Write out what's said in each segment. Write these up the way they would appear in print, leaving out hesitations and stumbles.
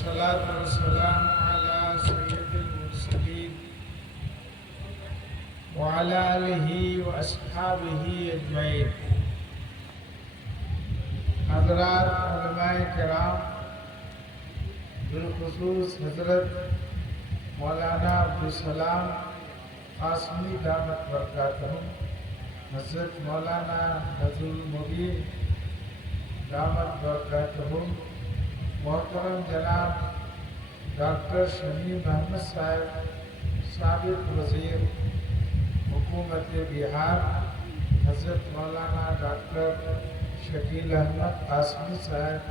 والصلاة والسلام على سيد المرسلين وعلى آلہ وأصحابہ اجمعین۔ حضرات علماء کرام، بالخصوص حضرت مولانا عبدالسلام قاسمی دامت برکاتہم، حضرت مولانا نذر المبین دامت برکاتہم، محترم جناب ڈاکٹر شمیم محمد صاحب، سابق وزیر حکومت بہار، حضرت مولانا ڈاکٹر شکیل احمد قاسمی صاحب،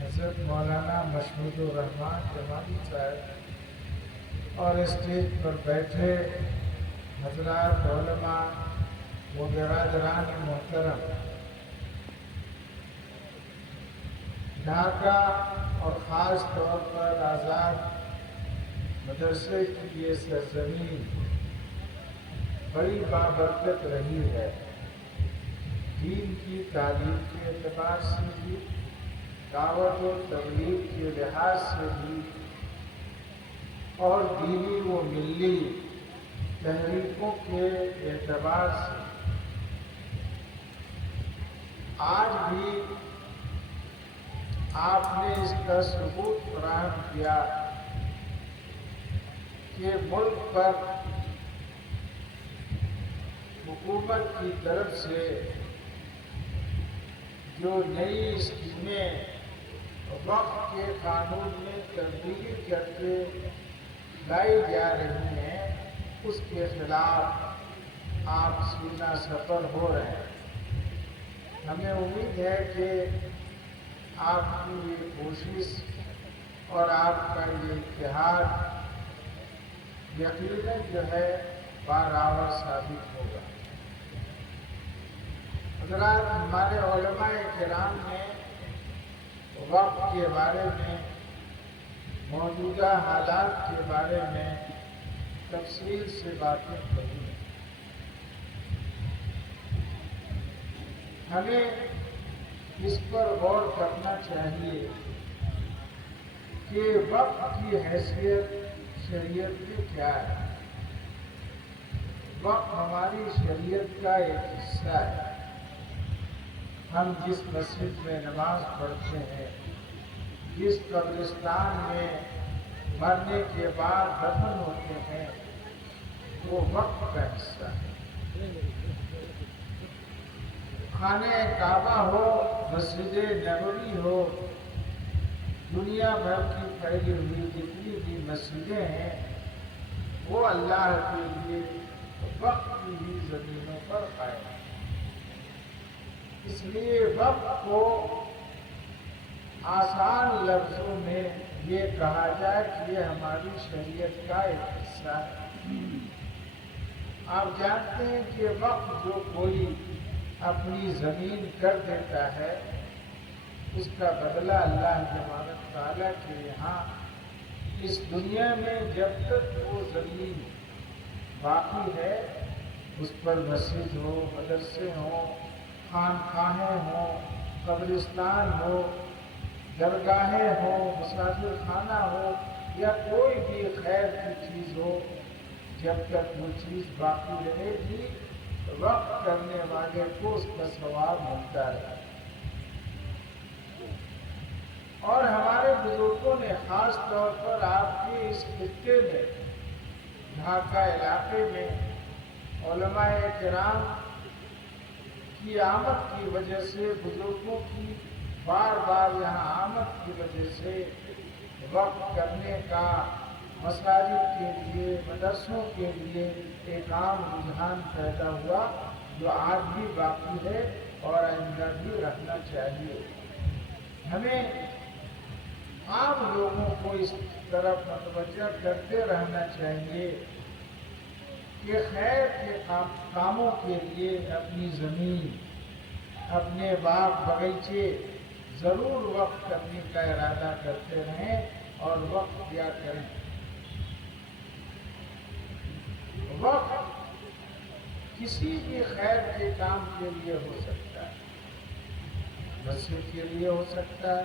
حضرت مولانا مشہود الرحمان جمالی صاحب، اور اسٹیج پر بیٹھے حضرات علماء و برادران محترم، ڈھاکہ اور خاص طور پر آزاد مدرسے کی یہ سرزمین بڑی بابرکت رہی ہے، دین کی تعلیم کے اعتبار سے بھی، دعوت و تبلیغ کے لحاظ سے بھی، اور دینی و ملی تحریکوں کے اعتبار سے آج بھی آپ نے اس کا ثبوت فراہم کیا کہ ملک پر حکومت کی طرف سے جو نئی اسکیمیں وقف کے قانون میں تبدیلی کر کے لائی جا رہی ہیں، اس کے خلاف آپ سینہ سپر ہو رہے ہیں۔ ہمیں امید ہے کہ آپ کی یہ کوشش اور آپ کا یہ اتحاد یقیناً جو ہے بارآور ثابت ہوگا۔ حضرات، ہمارے علماء کرام نے وقف کے بارے میں، موجودہ حالات کے بارے میں تفصیل سے باتیں کہی ہیں۔ ہمیں اس پر غور کرنا چاہیے کہ وقف کی حیثیت شریعت میں کیا ہے۔ وقف ہماری شریعت کا ایک حصہ ہے۔ ہم جس مسجد میں نماز پڑھتے ہیں، جس قبرستان میں مرنے کے بعد دفن ہوتے ہیں، وہ وقف کا حصہ ہے۔ خانہ کعبہ ہو، مسجد نبوی ہو، دنیا بھر کی پھیلی ہوئی جتنی بھی مسجدیں ہیں، وہ اللہ کے لیے وقف کی ہی زمینوں پر قائم ہیں۔ اس لیے وقف کو آسان لفظوں میں یہ کہا جائے کہ یہ ہماری شریعت کا ایک حصہ ہے۔ آپ جانتے ہیں کہ وقف جو کوئی اپنی زمین کر دیتا ہے، اس کا بدلہ اللہ تبارک تعالیٰ کے یہاں اس دنیا میں جب تک وہ زمین باقی ہے، اس پر مسجد ہو، مدرسے ہوں، خانقاہیں ہوں، قبرستان ہو، درگاہیں ہوں، مسافر خانہ ہو، یا کوئی بھی خیر کی چیز ہو، جب تک وہ چیز باقی رہے گی، وقف کرنے والے کو اس کا ثواب ملتا رہے۔ اور ہمارے بزرگوں نے خاص طور پر آپ کے اس خطے میں، ڈھاکہ علاقے میں، علماء کرام کی آمد کی وجہ سے، بزرگوں کی بار بار یہاں آمد کی وجہ سے وقف کرنے کا مساجد کے لیے، مدرسوں کے لیے ایک عام رجحان پیدا ہوا، جو آج بھی باقی ہے اور آئندہ بھی رہنا چاہیے۔ ہمیں عام لوگوں کو اس طرف متوجہ کرتے رہنا چاہیے کہ خیر کے کاموں کے لیے اپنی زمین، اپنے باغ بغیچے ضرور وقف کرنے کا ارادہ کرتے رہیں اور وقف کیا کریں۔ وقف کسی بھی خیر کے کام کے لیے ہو سکتا ہے، مسجد کے لیے ہو سکتا ہے،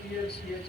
PLCH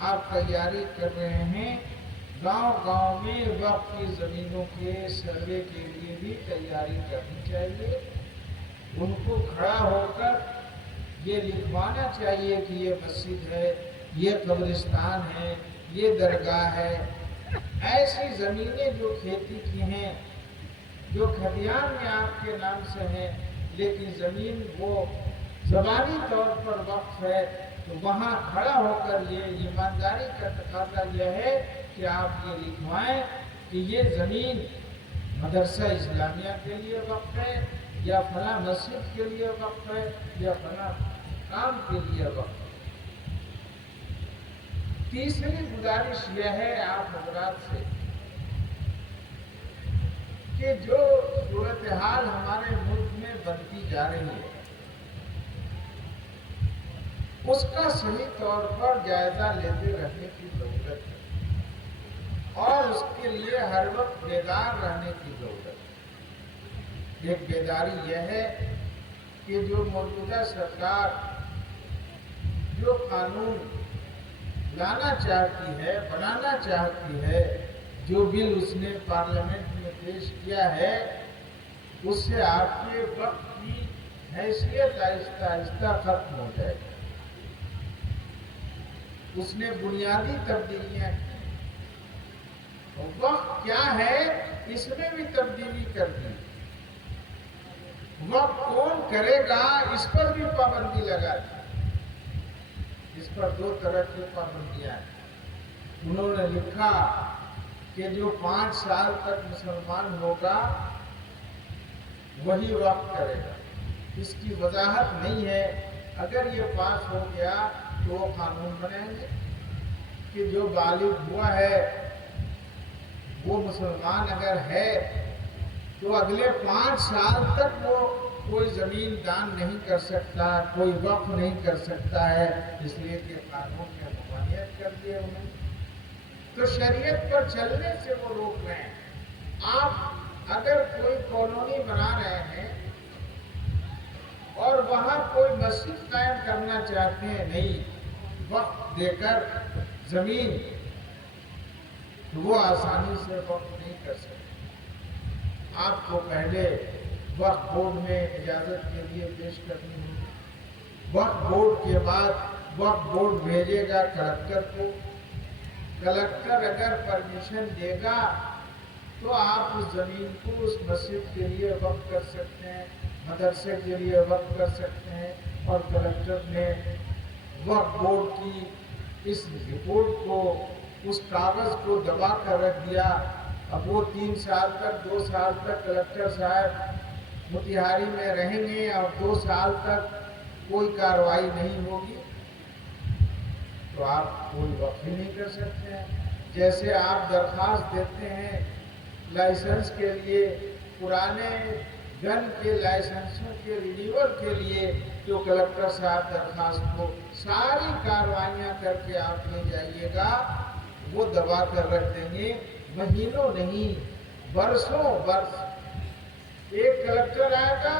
آپ تیاری کر رہے ہیں، گاؤں گاؤں میں وقف کی زمینوں کے سروے کے لیے بھی تیاری کرنی چاہیے، ان کو کھڑا ہو کر یہ لکھوانا چاہیے کہ یہ مسجد ہے، یہ قبرستان ہے، یہ درگاہ ہے۔ ایسی زمینیں جو کھیتی کی ہیں، جو کھلیان میں آپ کے نام سے ہیں، لیکن زمین وہ زبانی طور پر وقف ہے، تو وہاں کھڑا ہو کر یہ ایمانداری کا تقاضا یہ ہے کہ آپ یہ لکھوائیں کہ یہ زمین مدرسہ اسلامیہ کے لیے وقف ہے، یا فلاں مسجد کے لیے وقف ہے، یا فلاں کام کے لیے وقف ہے۔ تیسری گزارش یہ ہے آپ حضرات سے کہ جو صورتحال ہمارے ملک میں بنتی جا رہی ہے، اس کا صحیح طور پر جائزہ لیتے رہنے کی ضرورت ہے، اور اس کے لیے ہر وقت بیدار رہنے کی ضرورت ہے۔ ایک بیداری یہ ہے کہ جو موجودہ سرکار جو قانون لانا چاہتی ہے، بنانا چاہتی ہے، جو بل اس نے پارلیمنٹ میں پیش کیا ہے، اس سے آپ کے وقت کی حیثیت آہستہ آہستہ ختم ہو جائے گی۔ اس نے بنیادی تبدیلیاں کی، وقت کیا ہے اس میں بھی تبدیلی کر دی، وقت کون کرے گا اس پر بھی پابندی لگا دی۔ اس پر دو طرح کی پابندیاں ہیں۔ انہوں نے لکھا کہ جو 5 سال تک مسلمان ہوگا وہی وقت کرے گا۔ اس کی وضاحت نہیں ہے، اگر یہ پاس ہو گیا تو وہ قانون بنائیں گے کہ جو بالغ ہوا ہے وہ مسلمان اگر ہے تو اگلے 5 سال تک وہ کوئی زمین دان نہیں کر سکتا، کوئی وقف نہیں کر سکتا ہے، اس لیے کہ قانون نے ممانعت کر دی انہیں۔ تو شریعت پر چلنے سے وہ روک رہے ہیں۔ آپ اگر کوئی کالونی بنا رہے ہیں اور وہاں کوئی مسجد قائم کرنا چاہتے ہیں، نہیں وقف دے کر زمین، تو وہ آسانی سے وقف نہیں کر سکتے۔ آپ کو پہلے وقف بورڈ میں اجازت کے لیے پیش کرنی ہوگی، وقف بورڈ کے بعد وقف بورڈ بھیجے گا کلکٹر کو، کلکٹر اگر پرمیشن دے گا تو آپ اس زمین کو اس مسجد کے لیے وقف کر سکتے ہیں، مدرسے کے لیے وقف کر سکتے ہیں۔ اور کلکٹر نے وقف بورڈ کی اس رپورٹ کو، اس کاغذ کو دبا کر رکھ دیا۔ اب وہ 3 سال تک 2 سال تک کلکٹر صاحب متحاری میں رہیں گے اور 2 سال تک کوئی کارروائی نہیں ہوگی، تو آپ کوئی وقف ہی نہیں کر سکتے ہیں۔ جیسے آپ درخواست دیتے ہیں لائسنس کے لیے، پرانے گن کے لائسنسوں کے رینیول کے لیے، جو کلکٹر صاحب درخواست کو ساری کاروائیاں کر کے آپ لے جائیے گا، وہ دبا کر رکھ دیں گے، مہینوں نہیں برسوں برس۔ ایک کلکٹر آئے گا،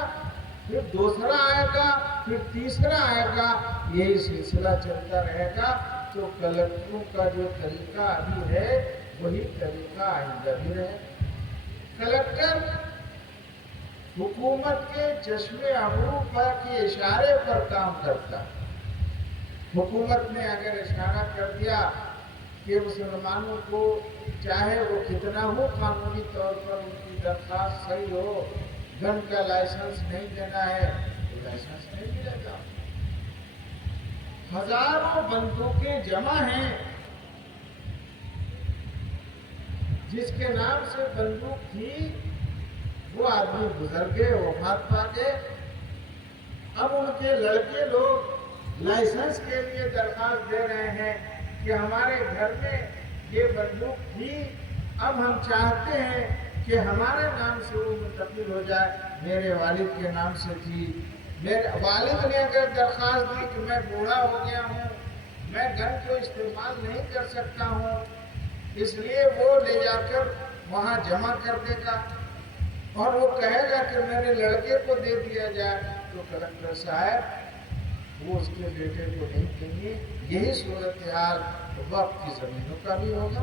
پھر دوسرا آئے گا، پھر تیسرا آئے گا، یہی سلسلہ چلتا رہے گا۔ تو کلکٹروں کا جو طریقہ ابھی ہے وہی طریقہ آئندہ بھی رہے۔ کلکٹر حکومت کے چشم ابرو پر کے اشارے پر کام کرتا ہے۔ حکومت نے اگر اشارہ کر دیا کہ مسلمانوں کو چاہے وہ کتنا ہو قانونی طور پر ان کی درخواست صحیح ہو، گن کا لائسنس نہیں دینا ہے تو لائسنس نہیں ملے گا۔ ہزاروں بندوقیں جمع ہیں، جس کے نام سے بندوق تھی وہ آدمی گزر گئے، وفات پا گئے۔ اب ان کے لڑکے لوگ لائسنس کے لیے درخواست دے رہے ہیں کہ ہمارے گھر میں یہ بندوق تھی، اب ہم چاہتے ہیں کہ ہمارے نام سے وہ منتقل ہو جائے، میرے والد کے نام سے تھی۔ میرے والد نے اگر درخواست دی کہ میں بوڑھا ہو گیا ہوں، میں گن کو استعمال نہیں کر سکتا ہوں، اس لیے وہ لے جا کر وہاں جمع کر دے گا اور وہ کہے گا کہ میرے لڑکے کو دے دیا جائے، تو کلکٹر صاحب وہ اس کے بیٹے کو نہیں دیں گے۔ یہی صورتحال تو وقف کی زمینوں کا بھی ہوگا۔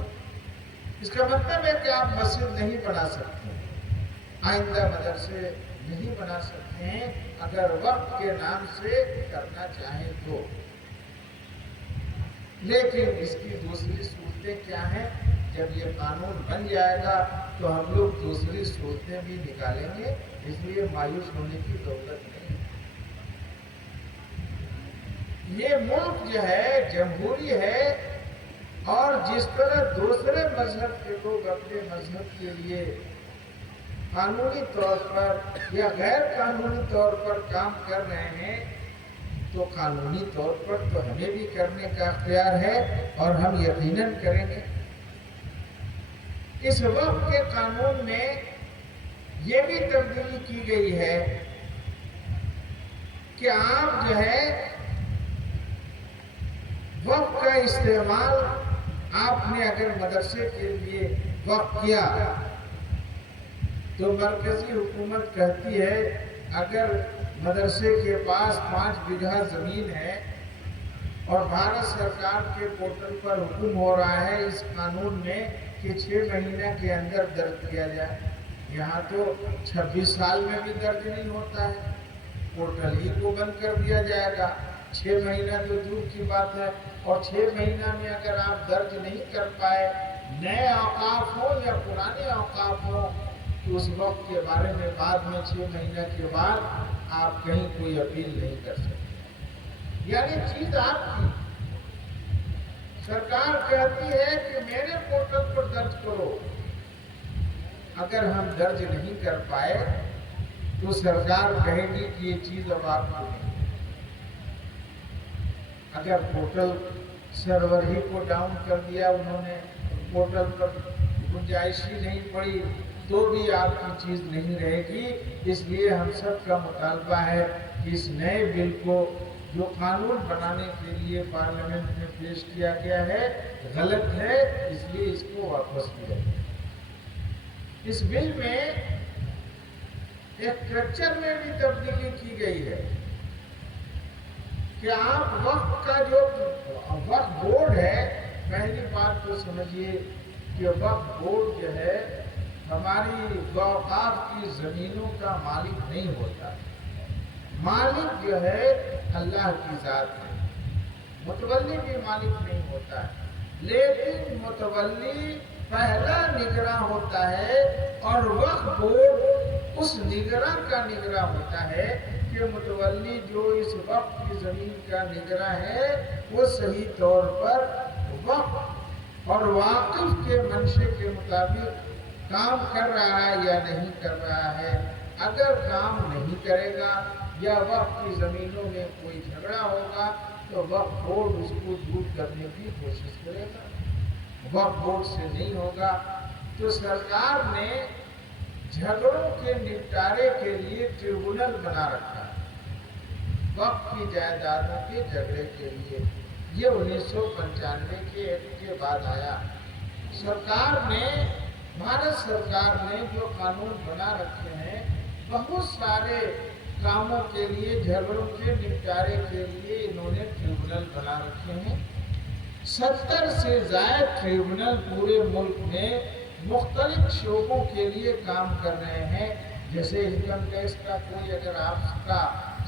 اس کا مطلب ہے کہ آپ مسجد نہیں بنا سکتے ہیں، آئندہ مدرسے نہیں بنا سکتے ہیں اگر وقف کے نام سے کرنا چاہیں تو۔ لیکن اس کی دوسری صورتیں کیا ہیں؟ جب یہ قانون بن جائے گا تو ہم لوگ دوسری صورتیں بھی نکالیں گے، اس لیے مایوس ہونے کی ضرورت نہیں۔ یہ ملک جو ہے جمہوری ہے، اور جس طرح دوسرے مذہب کے لوگ اپنے مذہب کے لیے قانونی طور پر یا غیر قانونی طور پر کام کر رہے ہیں، تو قانونی طور پر تو ہمیں بھی کرنے کا اختیار ہے، اور ہم یقیناً کریں گے۔ اس وقت کے قانون میں یہ بھی تبدیلی کی گئی ہے کہ آپ جو ہے وقت کا استعمال آپ نے اگر مدرسے کے لیے وقف کیا تو مرکزی حکومت کہتی ہے اگر مدرسے کے پاس 5 بیگھہ زمین ہے اور بھارت سرکار کے پورٹل پر حکم ہو رہا ہے اس قانون میں کہ 6 مہینہ کے اندر درج کیا جائے، یہاں تو 26 سال میں بھی درج نہیں ہوتا ہے، پورٹل ہی کو بند کر دیا جائے گا۔ 6 مہینہ تو دور کی بات ہے، اور 6 مہینہ میں اگر آپ درج نہیں کر پائے، نئے اوقاف ہو یا پرانے اوقاف ہو، تو اس وقت کے بارے میں بعد میں 6 مہینہ کے بعد آپ کہیں کوئی اپیل نہیں کر سکتے۔ یعنی چیز آپ کی سرکار کہتی ہے کہ میرے پورٹل پر درج کرو، اگر ہم درج نہیں کر پائے تو سرکار کہے گی کہ یہ چیز اب آپ کو نہیں۔ اگر پورٹل سرور ہی کو ڈاؤن کر دیا انہوں نے، پورٹل پر گنجائش ہی نہیں پڑی، تو بھی آپ کی چیز نہیں رہے گی۔ اس لیے ہم سب کا مطالبہ ہے کہ اس نئے بل کو جو قانون بنانے کے لیے پارلیمنٹ میں پیش کیا گیا ہے غلط ہے، اس لیے اس کو واپس لیا جائے۔ اس بل میں ایک اسٹرکچر میں بھی تبدیلی کی گئی ہے کہ آپ وقف کا جو وقف بورڈ ہے، پہلی بات تو سمجھیے کہ وقف بورڈ جو ہے ہماری اوقاف کی زمینوں کا مالک نہیں ہوتا، مالک جو ہے اللہ کی ذات ہے، متولی بھی مالک نہیں ہوتا ہے، لیکن متولی پہلا نگراں ہوتا ہے، اور وقف بورڈ اس نگراں کا نگراں ہوتا ہے کہ متولی جو اس وقف کی زمین کا نگراں ہے وہ صحیح طور پر وقف اور واقف کے منشے کے مطابق کام کر رہا ہے یا نہیں کر رہا ہے۔ اگر کام نہیں کرے گا یا وقف کی زمینوں میں کوئی جھگڑا ہوگا تو وقف بورڈ اس کو دور کرنے کی کوشش کرے گا، وقف بورڈ سے نہیں ہوگا۔ تو سرکار نے جھگڑوں کے نپٹارے کے لیے ٹریبونل بنا رکھا ہے وقف کی جائیدادوں کے جھگڑے کے لیے، یہ 1995 کے ایکٹ کے بعد آیا۔ سرکار نے بھارت سرکار نے جو قانون بنا رکھے ہیں بہت سارے کاموں کے لیے، جھگڑوں کے نپٹارے کے لیے انہوں نے ٹریبونل بنا رکھے ہیں۔ 70 سے زائد ٹریبونل پورے ملک میں مختلف شعبوں کے لیے کام کر رہے ہیں۔ جیسے انکم ٹیکس کا کوئی اگر آپ کا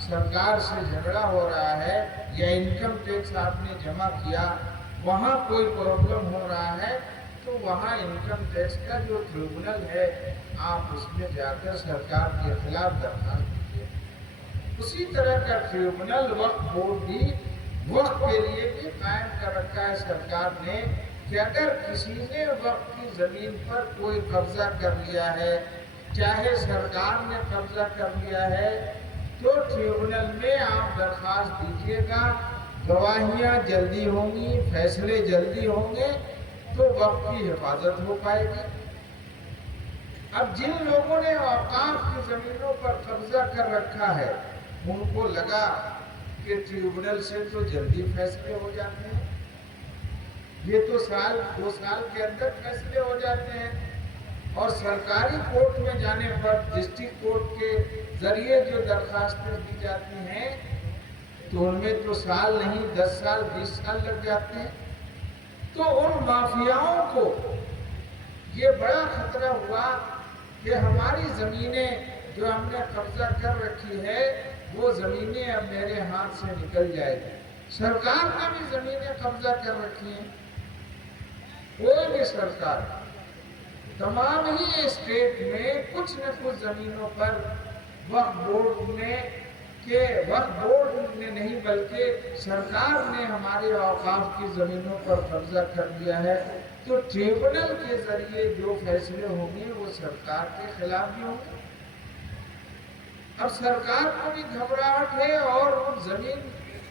سرکار سے جھگڑا ہو رہا ہے یا انکم ٹیکس آپ نے جمع کیا، وہاں کوئی پرابلم ہو رہا ہے تو وہاں انکم ٹیکس کا جو ٹریبونل ہے آپ اس میں جا کر سرکار کے خلاف درخواست دیجیے۔ اسی طرح کا ٹریبونل وقف بورڈ بھی وقف کے لیے بھی قائم کر رکھا ہے سرکار نے کہ اگر کسی نے وقف کی زمین پر کوئی قبضہ کر لیا ہے، چاہے سرکار نے قبضہ کر لیا ہے، تو ٹریبونل میں آپ درخواست دیجیے گا، گواہیاں جلدی ہوں گی، فیصلے جلدی ہوں گے، تو وقف کی حفاظت ہو پائے گی۔ اب جن لوگوں نے اوقاف کی زمینوں پر قبضہ کر رکھا ہے ان کو لگا کہ ٹریبونل سے تو جلدی فیصلے ہو جاتے ہیں، یہ تو 2 سال کے اندر فیصلے ہو جاتے ہیں، اور سرکاری کورٹ میں جانے پر ڈسٹرکٹ کورٹ کے ذریعے جو درخواستیں دی جاتی ہیں تو ان میں تو سال نہیں 10 سال 20 سال لگ جاتے ہیں۔ تو ان مافیاؤں کو یہ بڑا خطرہ ہوا کہ ہماری زمینیں جو ہم نے قبضہ کر رکھی ہے وہ زمینیں اب میرے ہاتھ سے نکل جائے گی۔ سرکار نے بھی زمینیں قبضہ کر رکھی ہیں، کوئی بھی سرکار، تمام ہی اسٹیٹ میں کچھ نہ کچھ زمینوں پر وقف بورڈ نے نہیں بلکہ سرکار نے ہمارے اوقاف کی زمینوں پر قبضہ کر دیا ہے، تو ٹریبونل کے ذریعے جو فیصلے ہوں گے وہ سرکار کے خلاف بھی ہوں گے۔ اب سرکار کو بھی گھبراہٹ ہے اور ان زمین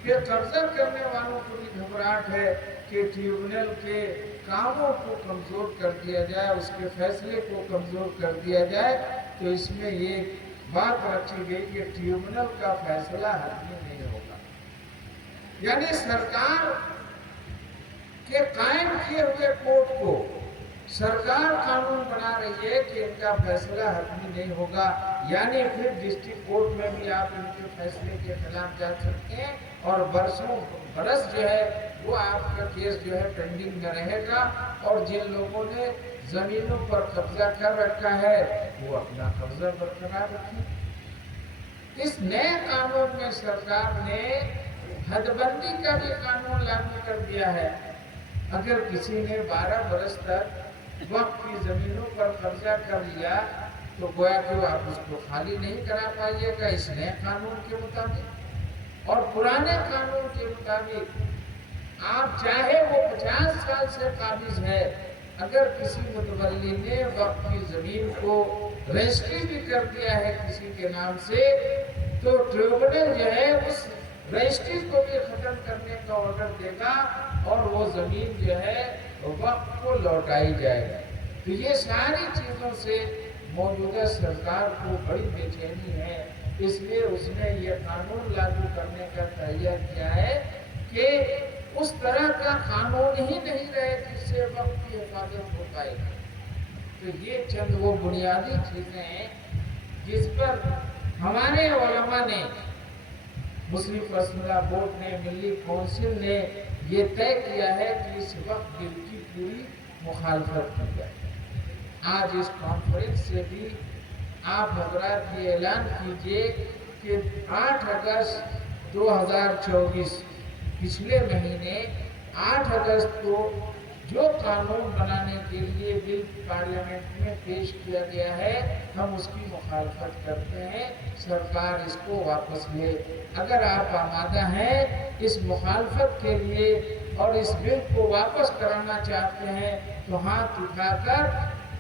پہ قبضہ کرنے والوں کو بھی گھبراہٹ ہے کہ ٹریبونل کے کاموں کو کمزور کر دیا جائے، اس کے فیصلے کو کمزور کر دیا جائے۔ تو اس میں یہ بات رکھی گئی کہ ٹریبونل کا فیصلہ حتمی نہیں ہوگا، یعنی سرکار کے قائم کیے ہوئے کورٹ کو سرکار قانون بنا رہی ہے کہ ان کا فیصلہ حتمی نہیں ہوگا، یعنی پھر ڈسٹرکٹ کورٹ میں بھی آپ ان کے فیصلے کے خلاف جا سکتے ہیں اور برسوں برس جو ہے وہ آپ کا کیس جو ہے پینڈنگ میں رہے گا، اور جن لوگوں نے زمینوں پر قبضہ کر رکھا ہے وہ اپنا قبضہ برقرار رکھیں۔ اس نئے قانون میں سرکار نے حد بندی کا بھی قانون لاگو کر دیا ہے۔ اگر کسی نے 12 برس تک وقف کی زمینوں پر قبضہ کر لیا تو گویا کہ آپ اس کو خالی نہیں کرا پائیے گا اس نئے قانون کے مطابق، اور پرانے قانون کے مطابق آپ چاہے وہ 50 سال سے قابض ہے، اگر کسی متولی نے وقف کی زمین کو رجسٹری بھی کر دیا ہے کسی کے نام سے، تو ٹریبونل جو ہے اس رجسٹری کو بھی ختم کرنے کا آرڈر دے گا اور وہ زمین جو ہے وقف کو لوٹائی جائے گی۔ تو یہ ساری چیزوں سے موجودہ سرکار کو بڑی بے چینی ہے، اس لیے اس نے یہ قانون لاگو کرنے کا تہیہ کیا ہے کہ اس طرح کا قانون ہی نہیں رہے جس سے وقف کی حفاظت ہو پائے گی۔ تو یہ چند وہ بنیادی چیزیں ہیں جس پر ہمارے علماء نے، مسلم فیصلہ بورڈ نے، ملی کونسل نے یہ طے کیا ہے کہ اس وقت بل کی پوری مخالفت کی جائے۔ آج اس کانفرنس سے بھی آپ حضرات یہ اعلان کیجئے کہ 8 اگست 2024 پچھلے مہینے 8 اگست کو جو قانون بنانے کے لیے بل پارلیمنٹ میں پیش کیا گیا ہے ہم اس کی مخالفت کرتے ہیں، سرکار اس کو واپس لے۔ اگر آپ آمادہ ہیں اس مخالفت کے لیے اور اس بل کو واپس کرانا چاہتے ہیں تو ہاتھ اٹھا کر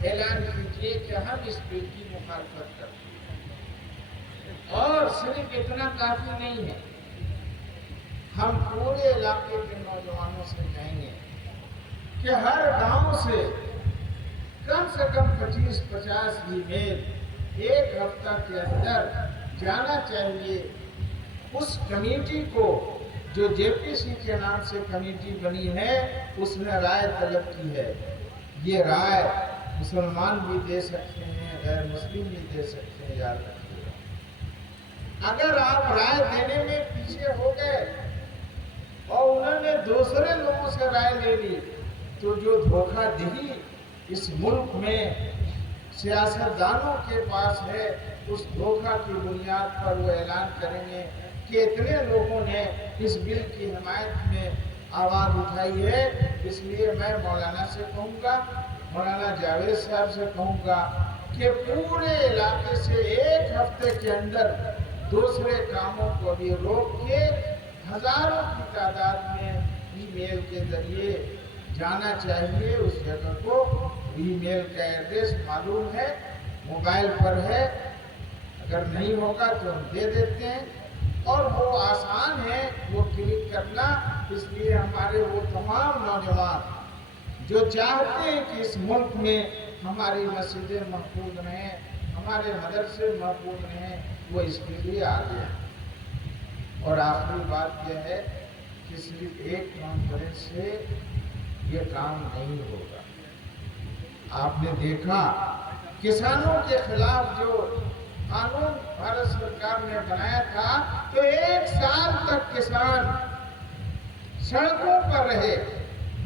اعلان کیجیے کہ ہم اس بل کی مخالفت کرتے ہیں۔ اور صرف اتنا کافی نہیں ہے، ہم پورے علاقے کے نوجوانوں سے کہیں گے کہ ہر گاؤں سے کم 25-50 ای میل ایک ہفتہ کے اندر جانا چاہیے اس کمیٹی کو جو جے پی سی کے نام سے کمیٹی بنی ہے، اس نے رائے طلب کی ہے۔ یہ رائے مسلمان بھی دے سکتے ہیں، غیر مسلم بھی دے سکتے ہیں، یاد رکھیے گا۔ اگر آپ رائے دینے میں پیچھے ہو گئے اور انہوں نے دوسرے لوگوں سے رائے لے لی تو جو دھوکہ دہی اس ملک میں سیاستدانوں کے پاس ہے، اس دھوکہ کی بنیاد پر وہ اعلان کریں گے کہ اتنے لوگوں نے اس بل کی حمایت میں آواز اٹھائی ہے، اس لیے میں مولانا سے کہوں گا، مولانا جاوید صاحب سے کہوں گا کہ پورے علاقے سے ایک ہفتے کے اندر دوسرے کاموں کو بھی روک کے ہزاروں کی تعداد میں ای میل کے ذریعے جانا چاہیے اس جگہ کو۔ ای میل کا ایڈریس معلوم ہے، موبائل پر ہے، اگر نہیں ہوگا تو ہم دے دیتے ہیں، اور وہ آسان ہے وہ کلک کرنا۔ اس لیے ہمارے وہ تمام نوجوان جو چاہتے ہیں کہ اس ملک میں ہماری مسجدیں محفوظ رہیں، ہمارے مدرسے محفوظ رہیں، وہ اس کے لیے آگے ہیں۔ اور آخری بات یہ ہے کہ صرف ایک کانفرنس سے یہ کام نہیں ہوگا۔ آپ نے دیکھا کسانوں کے خلاف جو قانون بھارت سرکار نے بنایا تھا تو 1 سال تک کسان سڑکوں پر رہے،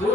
2